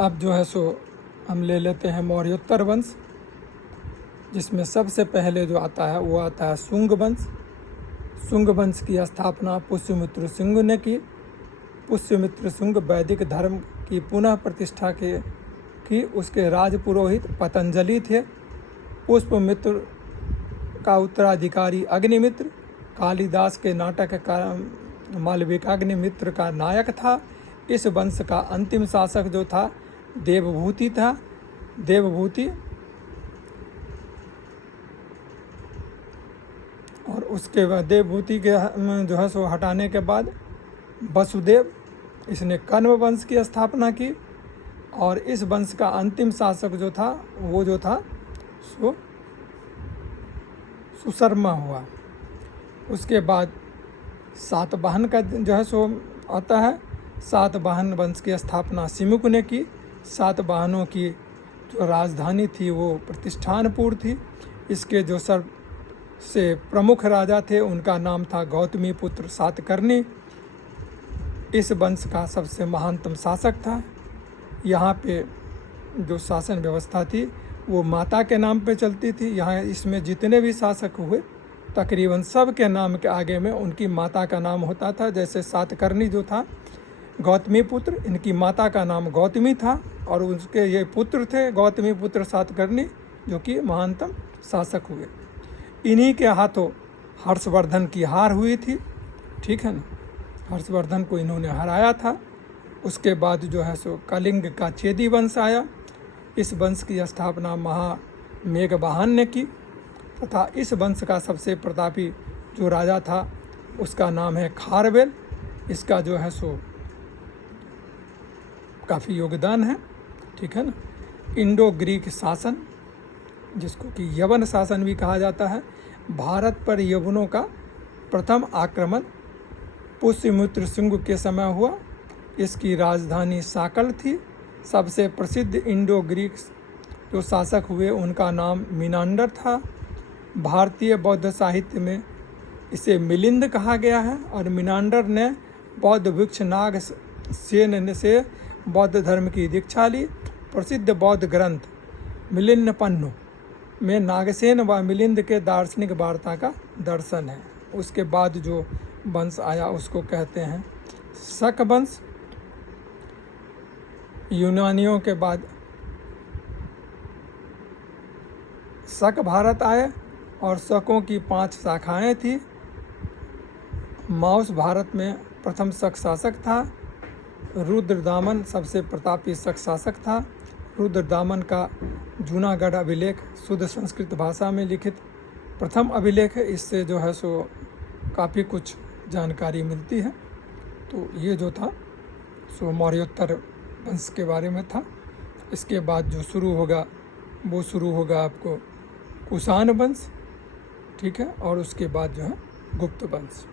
अब जो है सो हम ले लेते हैं मौर्योत्तर वंश, जिसमें सबसे पहले जो आता है वो आता है शुंग वंश। शुंग वंश की स्थापना पुष्यमित्र शुंग ने की। पुष्यमित्र शुंग वैदिक धर्म की पुनः प्रतिष्ठा की उसके राजपुरोहित पतंजलि थे। पुष्यमित्र का उत्तराधिकारी अग्निमित्र कालिदास के नाटक का मालविकाग्निमित्र का नायक था। इस वंश का अंतिम शासक जो था देवभूति था। देवभूति और उसके बाद देवभूति के जो है सो हटाने के बाद वसुदेव, इसने कण्व वंश की स्थापना की। और इस वंश का अंतिम शासक जो था वो जो था सो सुशर्मा हुआ। उसके बाद सातवाहन का जो है सो आता है। सातवाहन वंश की स्थापना सिमुक ने की। सातवाहनों की जो राजधानी थी वो प्रतिष्ठानपुर थी। इसके जो सबसे प्रमुख राजा थे उनका नाम था गौतमी पुत्र सातकर्णी। इस वंश का सबसे महानतम शासक था। यहाँ पे जो शासन व्यवस्था थी वो माता के नाम पे चलती थी। यहाँ इसमें जितने भी शासक हुए तकरीबन सब के नाम के आगे में उनकी माता का नाम होता था। जैसे सातकर्णी जो था गौतमी पुत्र, इनकी माता का नाम गौतमी था और उसके ये पुत्र थे गौतमी पुत्र सातकर्णी, जो कि महानतम शासक हुए। इन्हीं के हाथों हर्षवर्धन की हार हुई थी, ठीक है ना। हर्षवर्धन को इन्होंने हराया था। उसके बाद जो है सो कलिंग का चेदी वंश आया। इस वंश की स्थापना महामेघवाहन ने की तथा इस वंश का सबसे प्रतापी जो राजा था उसका नाम है खारवेल। इसका जो है सो काफ़ी योगदान है, ठीक है ना। इंडो ग्रीक शासन, जिसको कि यवन शासन भी कहा जाता है। भारत पर यवनों का प्रथम आक्रमण पुष्यमित्र शुंग के समय हुआ। इसकी राजधानी साकल थी। सबसे प्रसिद्ध इंडो ग्रीक जो शासक हुए उनका नाम मिनांडर था। भारतीय बौद्ध साहित्य में इसे मिलिंद कहा गया है। और मिनांडर ने बौद्ध भिक्षु नागसेन से बौद्ध धर्म की दीक्षा ली। प्रसिद्ध बौद्ध ग्रंथ मिलिन्नपन्नु में नागसेन व मिलिंद के दार्शनिक वार्ता का दर्शन है। उसके बाद जो वंश आया उसको कहते हैं शक वंश। यूनानियों के बाद शक भारत आए और शकों की 5 शाखाएं थी। माउस भारत में प्रथम शक शासक था। रुद्रदामन सबसे प्रतापी शक शासक था। रुद्रदामन का जूनागढ़ अभिलेख शुद्ध संस्कृत भाषा में लिखित प्रथम अभिलेख है। इससे जो है सो काफ़ी कुछ जानकारी मिलती है। तो ये जो था सो मौर्योत्तर वंश के बारे में था। इसके बाद जो शुरू होगा वो शुरू होगा आपको कुषाण वंश, ठीक है। और उसके बाद जो है गुप्त वंश।